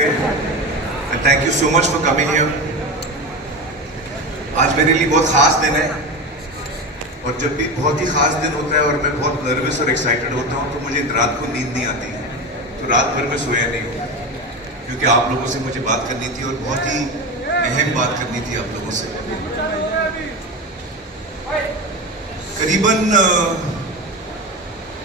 And thank you so much for coming here. आज मेरे लिए बहुत ख़ास दिन है और जब भी बहुत ही ख़ास दिन होता है और मैं बहुत नर्वस और एक्साइटेड होता हूँ तो मुझे रात को नींद नहीं आती है, तो रात भर में सोया नहीं हूँ क्योंकि आप लोगों से मुझे बात करनी थी और बहुत ही अहम बात करनी थी आप लोगों से। करीबन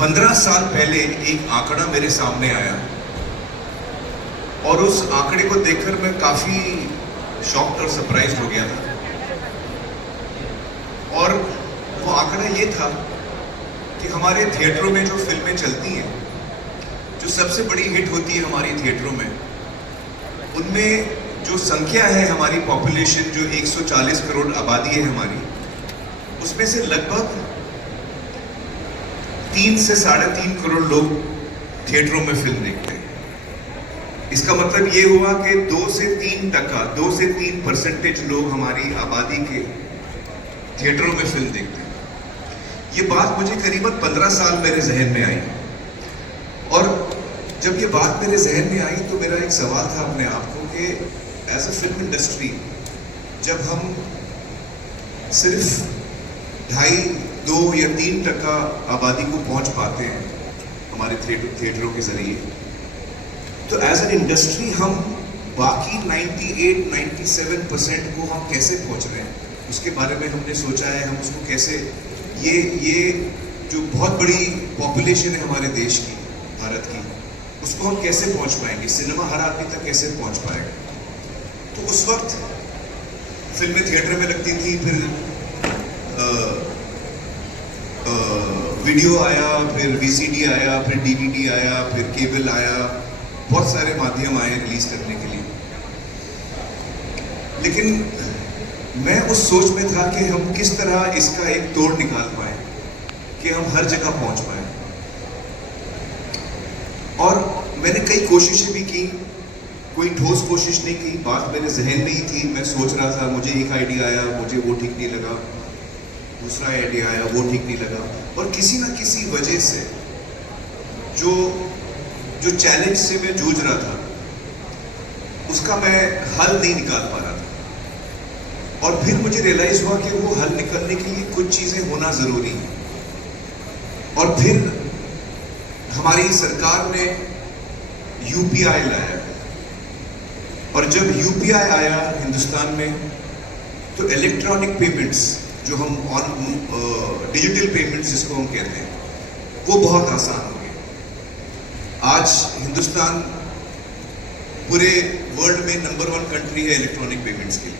15 साल पहले एक आंकड़ा मेरे सामने आया और उस आंकड़े को देखकर मैं काफ़ी शॉक्ड और सरप्राइज्ड हो गया था। और वो आंकड़ा ये था कि हमारे थिएटरों में जो फिल्में चलती हैं, जो सबसे बड़ी हिट होती है हमारी थिएटरों में, उनमें जो संख्या है हमारी पॉपुलेशन जो 140 करोड़ आबादी है हमारी, उसमें से लगभग 3 से 3.5 करोड़ लोग थिएटरों में फिल्म देखते हैं। इसका मतलब ये हुआ कि 2 से 3% लोग हमारी आबादी के थिएटरों में फिल्म देखते हैं। ये बात मुझे करीबन 15 साल मेरे जहन में आई और जब ये बात मेरे जहन में आई तो मेरा एक सवाल था अपने आप को कि एज अ फिल्म इंडस्ट्री जब हम सिर्फ 2.5, 2 या 3% आबादी को पहुंच पाते हैं हमारे थिएटरों के जरिए, तो एज एन इंडस्ट्री हम बाकी 98-97% को हम कैसे पहुंच रहे हैं, उसके बारे में हमने सोचा है। हम उसको कैसे ये जो बहुत बड़ी पॉपुलेशन है हमारे देश की, भारत की, उसको हम कैसे पहुंच पाएंगे, सिनेमा हर आदमी तक कैसे पहुंच पाएगा। तो उस वक्त फिल्में थिएटर में लगती थी, फिर वीडियो आया, फिर वीसीडी आया, फिर डीवीडी आया, फिर केबल आया, बहुत सारे माध्यम आए रिलीज करने के लिए। लेकिन मैं उस सोच में था कि हम किस तरह इसका एक तोड़ निकाल पाए कि हम हर जगह पहुंच पाए। और मैंने कई कोशिशें भी की, कोई ठोस कोशिश नहीं की। बात मेरे जहन में ही थी, मैं सोच रहा था, मुझे एक आइडिया आया, मुझे वो ठीक नहीं लगा, दूसरा आइडिया आया, वो ठीक नहीं लगा, और किसी ना किसी वजह से जो चैलेंज से मैं जूझ रहा था उसका मैं हल नहीं निकाल पा रहा था। और फिर मुझे रियलाइज हुआ कि वो हल निकलने के लिए कुछ चीजें होना जरूरी है। और फिर हमारी सरकार ने यूपीआई लाया, और जब यूपीआई आया हिंदुस्तान में तो इलेक्ट्रॉनिक पेमेंट्स, जो हम डिजिटल पेमेंट्स जिसको हम कहते हैं, वो बहुत आसान हो गए। आज हिंदुस्तान पूरे वर्ल्ड में नंबर 1 कंट्री है इलेक्ट्रॉनिक पेमेंट्स के लिए।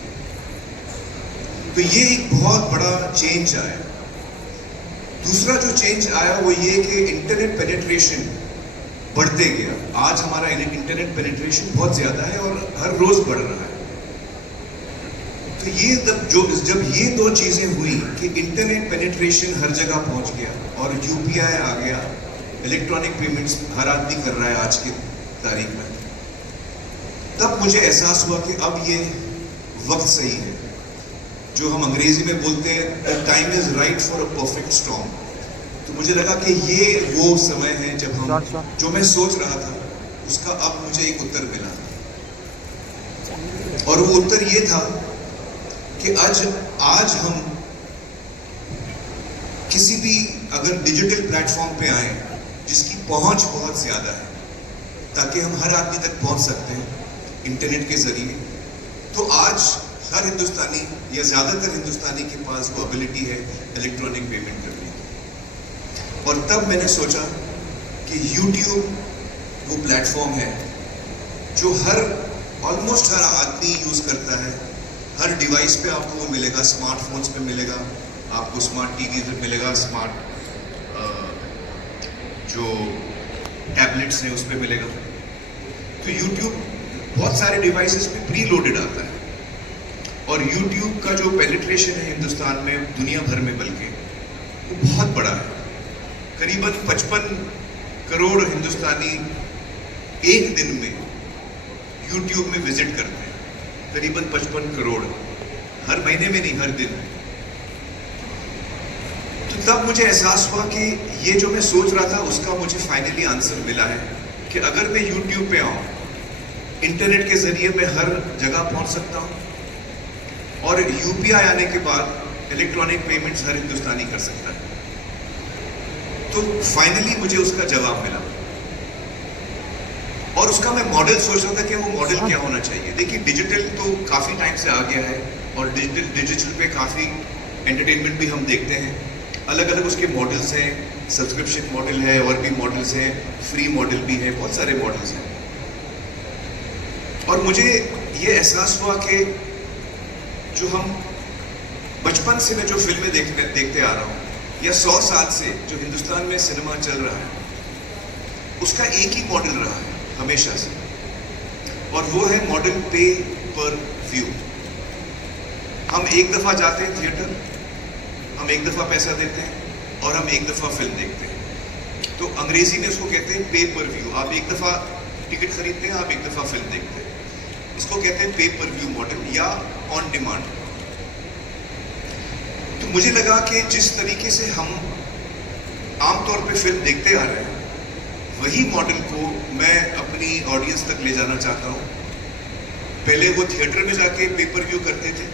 तो ये एक बहुत बड़ा चेंज आया। दूसरा जो चेंज आया वो ये कि इंटरनेट पेनिट्रेशन बढ़ते गया। आज हमारा इंटरनेट पेनिट्रेशन बहुत ज्यादा है और हर रोज बढ़ रहा है। तो ये जब ये 2 चीजें हुई कि इंटरनेट पेनिट्रेशन हर जगह पहुंच गया और यूपीआई आ गया, इलेक्ट्रॉनिक पेमेंट्स हर आदमी कर रहा है आज की तारीख में, तब मुझे एहसास हुआ कि अब ये वक्त सही है। जो हम अंग्रेजी में बोलते हैं the time is right for a perfect storm. तो मुझे लगा कि ये वो समय है जब हम जो मैं सोच रहा था उसका अब मुझे एक उत्तर मिला। और वो उत्तर ये था कि आज हम किसी भी अगर डिजिटल प्लेटफॉर्म पे आए जिसकी पहुंच बहुत ज्यादा है, ताकि हम हर आदमी तक पहुंच सकते हैं इंटरनेट के जरिए, तो आज हर हिंदुस्तानी या ज्यादातर हिंदुस्तानी के पास वो एबिलिटी है इलेक्ट्रॉनिक पेमेंट करने की। और तब मैंने सोचा कि YouTube वो प्लेटफॉर्म है जो ऑलमोस्ट हर आदमी यूज करता है। हर डिवाइस पे आपको वो मिलेगा, स्मार्टफोन्स पे मिलेगा, आपको स्मार्ट टीवी पे मिलेगा, स्मार्ट जो टैबलेट्स हैं उस पे मिलेगा। तो YouTube बहुत सारे डिवाइसेस पे प्री लोडेड आता है। और YouTube का जो पेनिट्रेशन है हिंदुस्तान में, दुनिया भर में बल्कि, वो बहुत बड़ा है। करीबन 55 करोड़ हिंदुस्तानी एक दिन में YouTube में विजिट करते हैं। करीबन 55 करोड़, हर महीने में नहीं, हर दिन। तो तब मुझे एहसास हुआ कि ये जो मैं सोच रहा था उसका मुझे फाइनली आंसर मिला है कि अगर मैं YouTube पे आऊँ इंटरनेट के जरिए मैं हर जगह पहुंच सकता हूं और यूपीआई आने के बाद इलेक्ट्रॉनिक पेमेंट्स हर हिंदुस्तानी कर सकता है। तो फाइनली मुझे उसका जवाब मिला और उसका मैं मॉडल सोच रहा था कि वो मॉडल क्या होना चाहिए। देखिए, डिजिटल तो काफी टाइम से आ गया है और डिजिटल पे काफी एंटरटेनमेंट भी हम देखते हैं। अलग अलग उसके मॉडल्स हैं, सब्सक्रिप्शन मॉडल है और भी मॉडल्स हैं, फ्री मॉडल भी है, बहुत सारे मॉडल्स हैं। और मुझे ये एहसास हुआ कि जो हम बचपन से मैं जो फिल्में देखते आ रहा हूँ या 100 साल से जो हिंदुस्तान में सिनेमा चल रहा है, उसका एक ही मॉडल रहा है हमेशा से, और वो है मॉडल पे पर व्यू। हम एक दफा जाते हैं थिएटर, हम एक दफा पैसा देते हैं और हम एक दफा फिल्म देखते हैं। तो अंग्रेजी में उसको कहते हैं पे पर व्यू। आप एक दफा टिकट खरीदते हैं, आप एक दफा फिल्म देखते हैं, इसको कहते हैं पे पर व्यू मॉडल या ऑन डिमांड। तो मुझे लगा कि जिस तरीके से हम आमतौर पे फिल्म देखते आ रहे हैं, वही मॉडल को मैं अपनी ऑडियंस तक ले जाना चाहता हूँ। पहले वो थिएटर में जाके पे पर व्यू करते थे,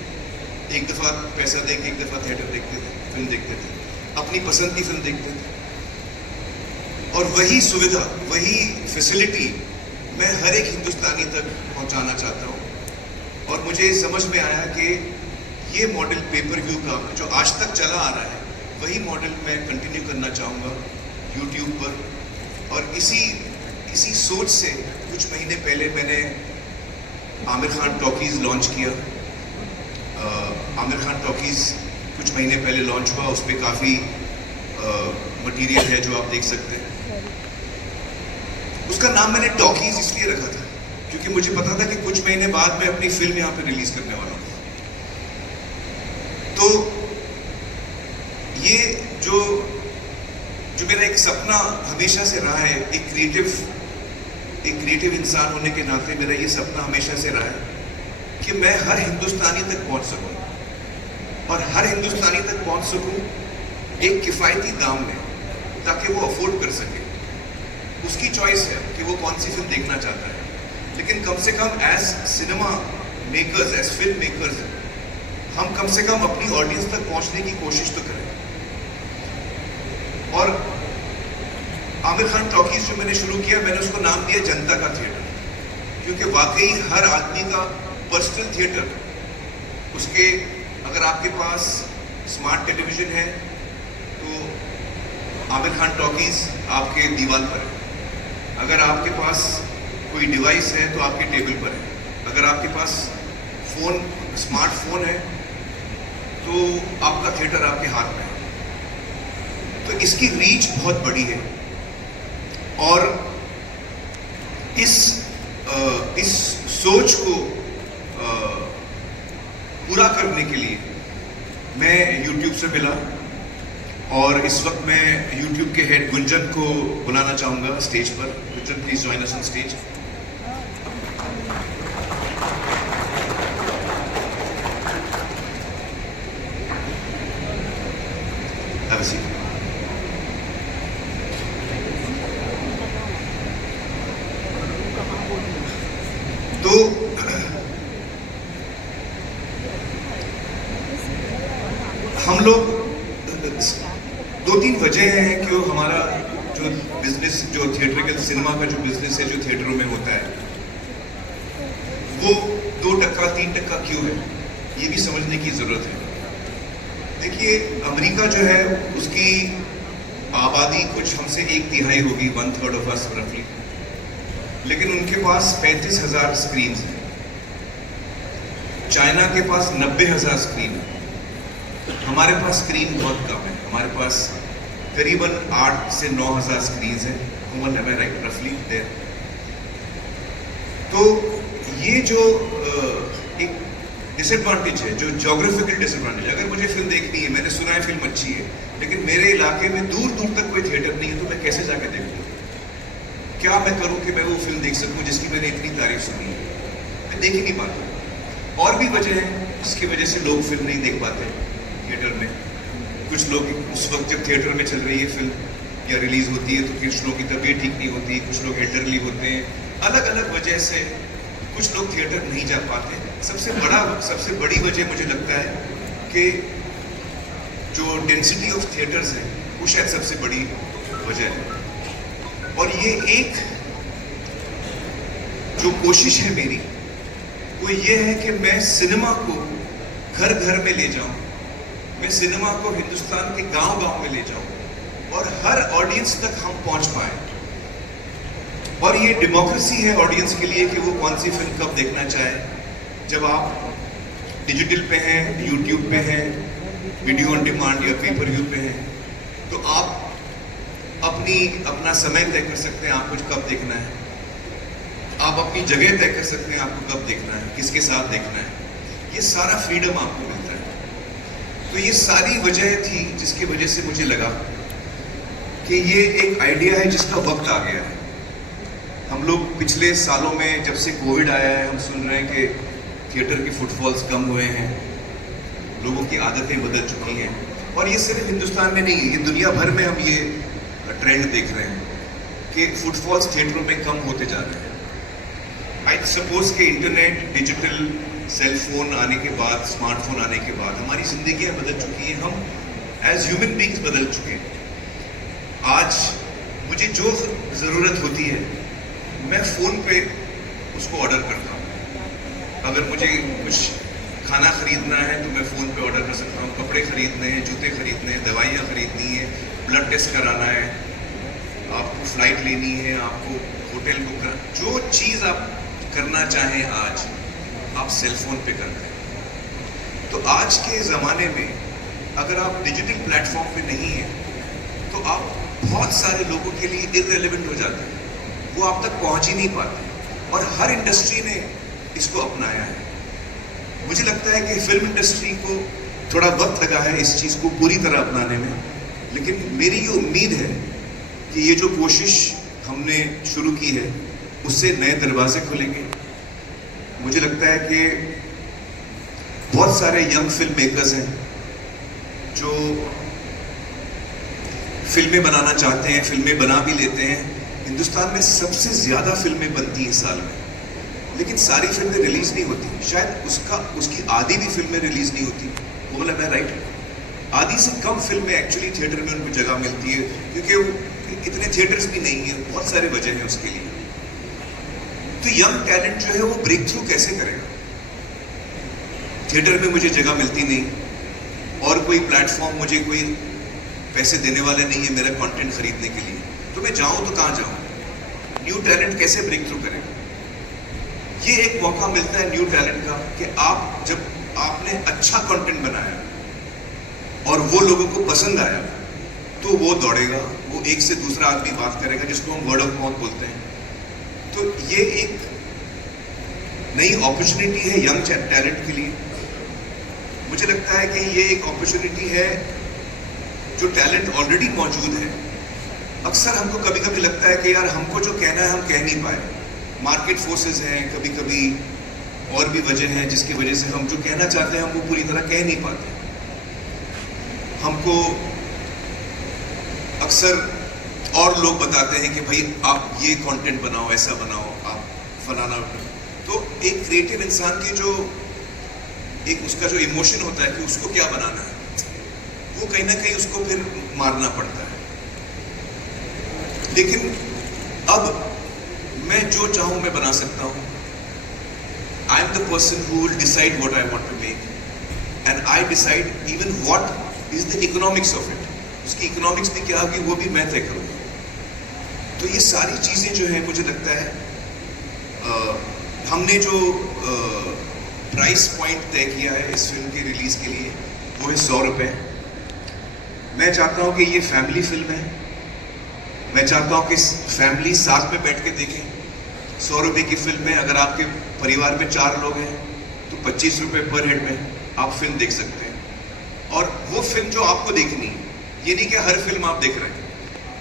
एक दफा पैसा दे के एक दफा थिएटर देखते थे, फिल्म देखते थे, अपनी पसंद की फिल्म देखते थे। और वही सुविधा, वही फैसिलिटी मैं हर एक हिंदुस्तानी तक पहुंचाना चाहता हूं। और मुझे समझ में आया कि ये मॉडल पे पर व्यू का जो आज तक चला आ रहा है, वही मॉडल मैं कंटिन्यू करना चाहूँगा यूट्यूब पर। और इसी सोच से कुछ महीने पहले मैंने आमिर खान टॉकीज़ लॉन्च किया। आमिर खान टॉकीज़ कुछ महीने पहले लॉन्च हुआ, उस पर काफ़ी मटीरियल है जो आप देख सकते हैं। उसका नाम मैंने टॉकीज़ इसलिए रखा था क्योंकि मुझे पता था कि कुछ महीने बाद मैं अपनी फिल्म यहाँ पे रिलीज करने वाला हूँ। तो ये जो मेरा एक सपना हमेशा से रहा है, एक क्रिएटिव इंसान होने के नाते मेरा ये सपना हमेशा से रहा है कि मैं हर हिंदुस्तानी तक पहुंच सकूं और हर हिंदुस्तानी तक पहुंच सकूं एक किफायती दाम में, ताकि वो अफोर्ड कर सके। उसकी चॉइस है कि वो कौन सी फिल्म देखना चाहता है, लेकिन कम से कम as cinema makers, as film makers, हम कम से कम अपनी ऑडियंस तक पहुंचने की कोशिश तो करें। और आमिर खान टॉकीज जो मैंने शुरू किया, मैंने उसको नाम दिया जनता का थिएटर, क्योंकि वाकई हर आदमी का पर्सनल थिएटर, उसके अगर आपके पास स्मार्ट टेलीविजन है तो आमिर खान टॉकीज आपके दीवार पर है, अगर आपके पास कोई डिवाइस है तो आपके टेबल पर है, अगर आपके पास स्मार्टफोन है तो आपका थिएटर आपके हाथ में है। तो इसकी रीच बहुत बड़ी है और इस सोच को पूरा करने के लिए मैं YouTube से मिला और इस वक्त मैं YouTube के हेड गुंजन को बुलाना चाहूंगा स्टेज पर। Gunjan, please join us on stage. Have a seat. तो हम लोग 2-3 वजह हैं कि हमारा जो बिजनेस, जो थिएट्रिकल सिनेमा का जो बिजनेस है, जो थिएटरों में होता है, वो 2%-3% क्यों है, ये भी समझने की जरूरत है। देखिए, अमेरिका जो है उसकी आबादी कुछ हमसे 1/3 होगी, 1/3 ऑफ अस रफली, लेकिन उनके पास 35,000 स्क्रीन हैं। चाइना के पास 90,000 स्क्रीन है, हमारे पास स्क्रीन बहुत कम है। हमारे पास करीबन 8 से 9,000 स्क्रीन है। राइट, रफली देयर। तो ये जो एक डिसएडवांटेज है, जो ज्योग्राफिकल डिसएडवांटेज, अगर मुझे फिल्म देखनी है, मैंने सुना है फिल्म अच्छी है, लेकिन मेरे इलाके में दूर दूर तक कोई थिएटर नहीं है, तो मैं कैसे जाके देखूँ? क्या मैं करूं कि मैं वो फिल्म देख सकूं जिसकी मैंने इतनी तारीफ सुनी है? मैं देख ही नहीं पाता। और भी वजह है जिसकी वजह से लोग फिल्म नहीं देख पाते थिएटर में। कुछ लोग उस वक्त जब थिएटर में चल रही है फिल्म या रिलीज होती है तो कुछ लोगों की तबीयत ठीक नहीं होती, कुछ लोग एल्डरली होते हैं, अलग अलग वजह से कुछ लोग थिएटर नहीं जा पाते। सबसे बड़ी वजह मुझे लगता है कि जो डेंसिटी ऑफ थिएटर्स है वो शायद सबसे बड़ी वजह है। और ये एक जो कोशिश है मेरी वो ये है कि मैं सिनेमा को घर घर में ले जाऊं, मैं सिनेमा को हिंदुस्तान के गांव गांव में ले जाऊं और हर ऑडियंस तक हम पहुंच पाए। और ये डेमोक्रेसी है ऑडियंस के लिए कि वो कौन सी फिल्म कब देखना चाहे। जब आप डिजिटल पे हैं, यूट्यूब पे हैं, वीडियो ऑन डिमांड या पेपर व्यू पे हैं, तो आप अपना समय तय कर सकते हैं आपको कब देखना है। आप अपनी जगह तय कर सकते हैं आपको कब देखना है, किसके साथ देखना है। ये सारा फ्रीडम आपको मिलता है। तो ये सारी वजह थी जिसकी वजह से मुझे लगा कि ये एक आइडिया है जिसका वक्त आ गया है। हम लोग पिछले सालों में जब से कोविड आया है हम सुन रहे हैं कि थिएटर के फुटफॉल्स कम हुए हैं, लोगों की आदतें बदल चुकी हैं। और ये सिर्फ हिंदुस्तान में नहीं है, ये दुनिया भर में हम ये ट्रेंड देख रहे हैं कि फुटफॉल्स थिएटरों में कम होते जा रहे हैं। आई सपोज कि इंटरनेट, डिजिटल, सेलफोन आने के बाद, स्मार्टफोन आने के बाद हमारी जिंदगियां बदल चुकी हैं, हम एज ह्यूमन बींग्स बदल चुके हैं। आज मुझे जो ज़रूरत होती है मैं फ़ोन पे उसको ऑर्डर करता हूँ। अगर मुझे कुछ खाना खरीदना है तो मैं फ़ोन पे ऑर्डर कर सकता हूँ, कपड़े खरीदने हैं, जूते खरीदने हैं, दवाइयाँ खरीदनी है, ब्लड टेस्ट कराना है, आपको फ़्लाइट लेनी है, आपको होटल बुक करना, जो चीज़ आप करना चाहें आज आप सेल फोन पे करते हैं। तो आज के ज़माने में अगर आप डिजिटल प्लेटफॉर्म पे नहीं हैं तो आप बहुत सारे लोगों के लिए इररिलेवेंट हो जाते हैं, वो आप तक पहुंच ही नहीं पाते। और हर इंडस्ट्री ने इसको अपनाया है। मुझे लगता है कि फिल्म इंडस्ट्री को थोड़ा वक्त लगा है इस चीज़ को पूरी तरह अपनाने में, लेकिन मेरी ये उम्मीद है कि ये जो कोशिश हमने शुरू की है उससे नए दरवाजे खुलेंगे। मुझे लगता है कि बहुत सारे यंग फिल्म मेकर्स हैं जो फिल्में बनाना चाहते हैं, फिल्में बना भी लेते हैं। हिंदुस्तान में सबसे ज़्यादा फिल्में बनती हैं साल में, लेकिन सारी फिल्में रिलीज़ नहीं होती। शायद उसकी आधी भी फिल्में रिलीज़ नहीं होती। वो बोला मैं राइट, आधी से कम फिल्में एक्चुअली थिएटर में उनको जगह मिलती है, क्योंकि इतने थिएटर्स भी नहीं है। बहुत सारे वजह हैं उसके लिए। तो यंग टैलेंट जो है वो ब्रेक थ्रू कैसे करेगा? थिएटर में मुझे जगह मिलती नहीं और कोई प्लेटफॉर्म, मुझे कोई पैसे देने वाले नहीं है मेरा कंटेंट खरीदने के लिए, तो मैं जाऊं तो कहां जाऊं? न्यू टैलेंट कैसे ब्रेक थ्रू करेगा? ये एक मौका मिलता है न्यू टैलेंट का कि आप जब आपने अच्छा कंटेंट बनाया और वो लोगों को पसंद आया तो वो दौड़ेगा, वो एक से दूसरा आदमी बात करेगा, जिसको हम वर्ड ऑफ माउथ बोलते हैं। तो ये एक नई अपॉर्चुनिटी है यंग टैलेंट के लिए। मुझे लगता है कि ये एक अपॉर्चुनिटी है जो टैलेंट ऑलरेडी मौजूद है। अक्सर हमको कभी कभी लगता है कि यार हमको जो कहना है हम कह नहीं पाए, मार्केट फोर्सेस हैं, कभी कभी और भी वजह हैं जिसकी वजह से हम जो कहना चाहते हैं हम वो पूरी तरह कह नहीं पाते। हमको अक्सर और लोग बताते हैं कि भाई आप ये कंटेंट बनाओ, ऐसा बनाओ, आप फलाना। तो एक क्रिएटिव इंसान की जो एक उसका जो इमोशन होता है कि उसको क्या बनाना है, वो कहीं ना कहीं उसको फिर मारना पड़ता है। लेकिन अब मैं जो चाहूं मैं बना सकता हूं। I am the person who will decide what I want to make, and I decide even what is the economics of it. उसकी इकोनॉमिक्स भी क्या होगी वो भी मैं तय करूंगा। तो ये सारी चीजें जो है मुझे लगता है हमने जो प्राइस पॉइंट तय किया है इस फिल्म के रिलीज के लिए वो है 100 रुपये। मैं चाहता हूँ कि ये फैमिली फिल्म है। मैं चाहता हूँ कि फैमिली साथ में बैठ के देखें। 100 रुपये की फिल्म है, अगर आपके परिवार में 4 लोग हैं तो 25 रुपये पर हेड में आप फिल्म देख सकते हैं। और वो फिल्म जो आपको देखनी है, ये नहीं कि हर फिल्म आप देख रहे हैं।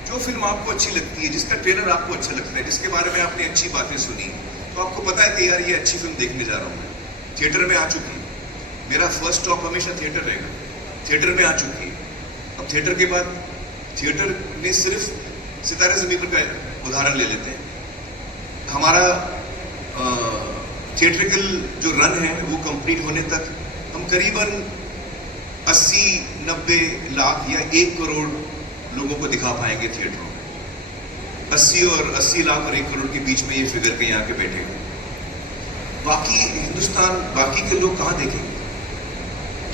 जो फिल्म आपको अच्छी लगती है, जिसका ट्रेलर आपको अच्छा लगता है, जिसके बारे में आपने अच्छी बातें सुनी, तो आपको पता है कि यार ये अच्छी फिल्म देखने जा रहा हूँ। मैं थिएटर में आ चुकी है, मेरा फर्स्ट स्टॉप हमेशा थिएटर रहेगा। थिएटर में आ चुकी है, अब थिएटर के बाद थिएटर में सिर्फ सितारे ज़मीन पर का उदाहरण ले लेते हैं। हमारा थिएट्रिकल जो रन है वो कंप्लीट होने तक हम करीबन 80-90 लाख या 1 करोड़ लोगों को दिखा पाएंगे थिएटरों में। 80 और 80 लाख और 1 करोड़ के बीच में ये फिगर कहीं आके बैठे हैं। बाकी हिंदुस्तान, बाकी के लोग कहाँ देखेंगे?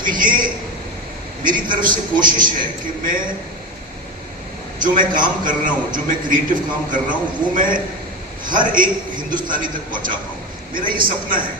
तो ये मेरी तरफ से कोशिश है कि जो मैं काम कर रहा हूँ, जो मैं क्रिएटिव काम कर रहा हूँ, वो मैं हर एक हिंदुस्तानी तक पहुंचा पाऊँ। मेरा ये सपना है